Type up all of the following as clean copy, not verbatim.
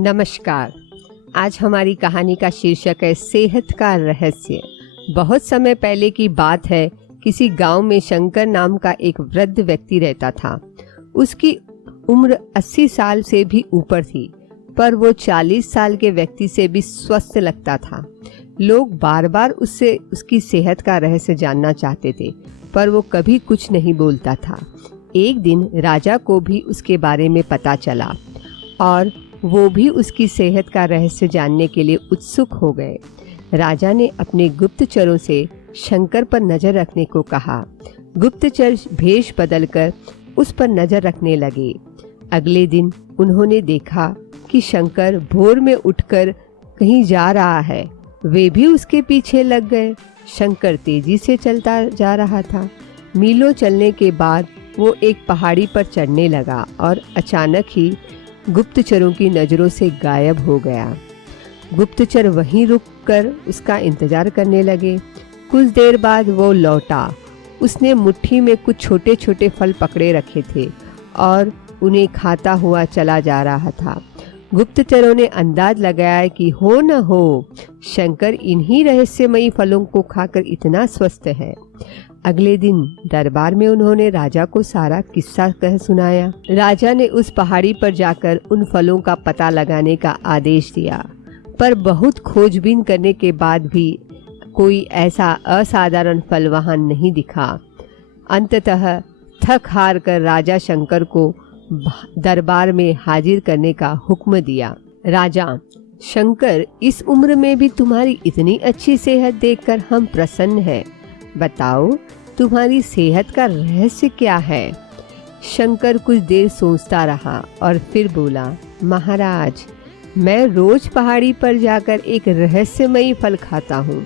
नमस्कार। आज हमारी कहानी का शीर्षक है सेहत का रहस्य। बहुत समय पहले की बात है। किसी गांव में शंकर नाम का एक वृद्ध व्यक्ति रहता था। उसकी उम्र 80 साल से भी ऊपर थी, पर वो 40 साल के व्यक्ति से भी स्वस्थ लगता था। लोग बार बार उससे उसकी सेहत का रहस्य जानना चाहते थे, पर वो कभी कुछ नहीं बोलता था। एक दिन राजा को भी उसके बारे में पता चला और वो भी उसकी सेहत का रहस्य जानने के लिए उत्सुक हो गए। राजा ने अपने गुप्तचरों से शंकर पर नजर रखने को कहा। गुप्तचर भेष बदलकर उस पर नजर रखने लगे। अगले दिन उन्होंने देखा कि शंकर भोर में उठकर कहीं जा रहा है। वे भी उसके पीछे लग गए। शंकर तेजी से चलता जा रहा था। मीलों चलने के बाद वो एक पहाड़ी पर चढ़ने लगा और अचानक ही गुप्तचरों की नजरों से गायब हो गया। गुप्तचर वहीं रुककर उसका इंतजार करने लगे। कुछ देर बाद वो लौटा। उसने मुट्ठी में कुछ छोटे छोटे फल पकड़े रखे थे और उन्हें खाता हुआ चला जा रहा था। गुप्तचरों ने अंदाज लगाया कि हो न हो शंकर इन्हीं रहस्यमयी फलों को खाकर इतना स्वस्थ है। अगले दिन दरबार में उन्होंने राजा को सारा किस्सा कह सुनाया। राजा ने उस पहाड़ी पर जाकर उन फलों का पता लगाने का आदेश दिया, पर बहुत खोजबीन करने के बाद भी कोई ऐसा असाधारण फल वहां नहीं दिखा। अंततः थक हार कर राजा शंकर को दरबार में हाजिर करने का हुक्म दिया। राजा, शंकर, इस उम्र में भी तुम्हारी इतनी अच्छी सेहत देखकर हम प्रसन्न हैं। बताओ, तुम्हारी सेहत का रहस्य क्या है? शंकर कुछ देर सोचता रहा और फिर बोला, महाराज, मैं रोज पहाड़ी पर जाकर एक रहस्यमयी फल खाता हूँ।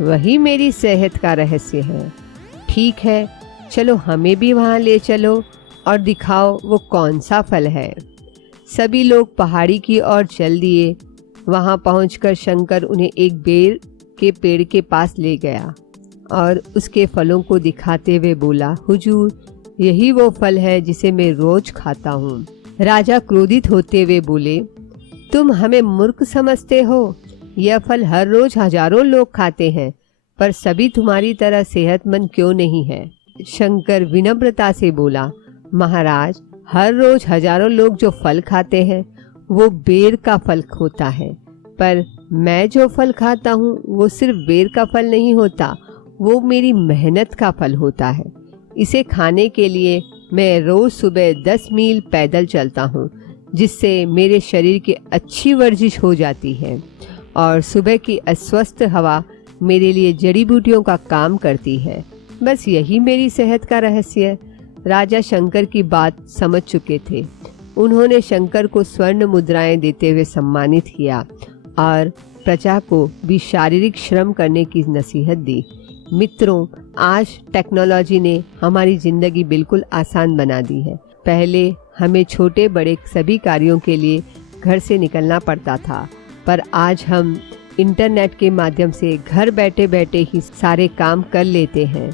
वही मेरी सेहत का रहस्य है। ठीक है, चलो हमें भी वहाँ ले चलो और दिखाओ वो कौन सा फल है। सभी लोग पहाड़ी की ओर चल दिए। वहाँ पहुंचकर शंकर उन्हें एक बेर के पेड़ के पास ले गया और उसके फलों को दिखाते हुए बोला, हुजूर, यही वो फल है जिसे मैं रोज खाता हूँ। राजा क्रोधित होते हुए बोले, तुम हमें मूर्ख समझते हो? यह फल हर रोज हजारों लोग खाते हैं, पर सभी तुम्हारी तरह सेहतमंद क्यों नहीं है? शंकर विनम्रता से बोला, महाराज, हर रोज हजारों लोग जो फल खाते हैं वो बेर का फल होता है, पर मैं जो फल खाता हूँ वो सिर्फ बेर का फल नहीं होता, वो मेरी मेहनत का फल होता है। इसे खाने के लिए मैं रोज सुबह 10 मील पैदल चलता हूँ, जिससे मेरे शरीर की अच्छी वर्जिश हो जाती है और सुबह की अस्वस्थ हवा मेरे लिए जड़ी बूटियों का काम करती है। बस यही मेरी सेहत का रहस्य है। राजा शंकर की बात समझ चुके थे। उन्होंने शंकर को स्वर्ण मुद्राएं देते हुए सम्मानित किया और प्रजा को भी शारीरिक श्रम करने की नसीहत दी। मित्रों, आज टेक्नोलॉजी ने हमारी जिंदगी बिल्कुल आसान बना दी है। पहले हमें छोटे बड़े सभी कार्यों के लिए घर से निकलना पड़ता था, पर आज हम इंटरनेट के माध्यम से घर बैठे बैठे ही सारे काम कर लेते हैं।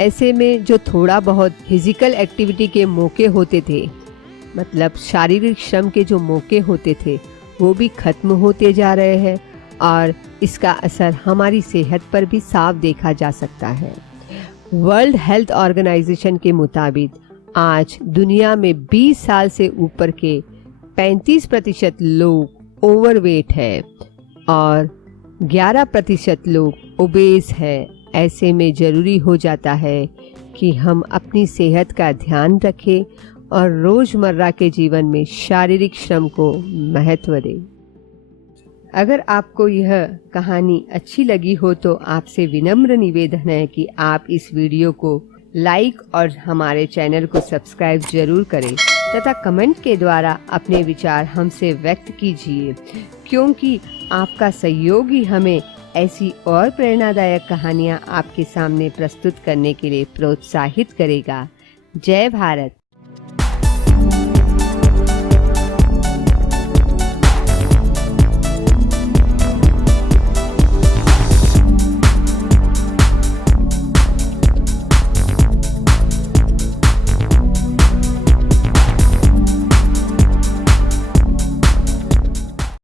ऐसे में जो थोड़ा बहुत फिजिकल एक्टिविटी के मौके होते थे, मतलब शारीरिक श्रम के जो मौके होते थे, वो भी खत्म होते जा रहे हैं और इसका असर हमारी सेहत पर भी साफ देखा जा सकता है। वर्ल्ड हेल्थ ऑर्गेनाइजेशन के मुताबिक आज दुनिया में 20 साल से ऊपर के 35% लोग ओवरवेट है और 11% लोग ओबेस है। ऐसे में जरूरी हो जाता है कि हम अपनी सेहत का ध्यान रखें और रोजमर्रा के जीवन में शारीरिक श्रम को महत्व दें। अगर आपको यह कहानी अच्छी लगी हो तो आपसे विनम्र निवेदन है कि आप इस वीडियो को लाइक और हमारे चैनल को सब्सक्राइब जरूर करें तथा कमेंट के द्वारा अपने विचार हमसे व्यक्त कीजिए, क्योंकि आपका सहयोग ही हमें ऐसी और प्रेरणादायक कहानियाँ आपके सामने प्रस्तुत करने के लिए प्रोत्साहित करेगा। जय भारत।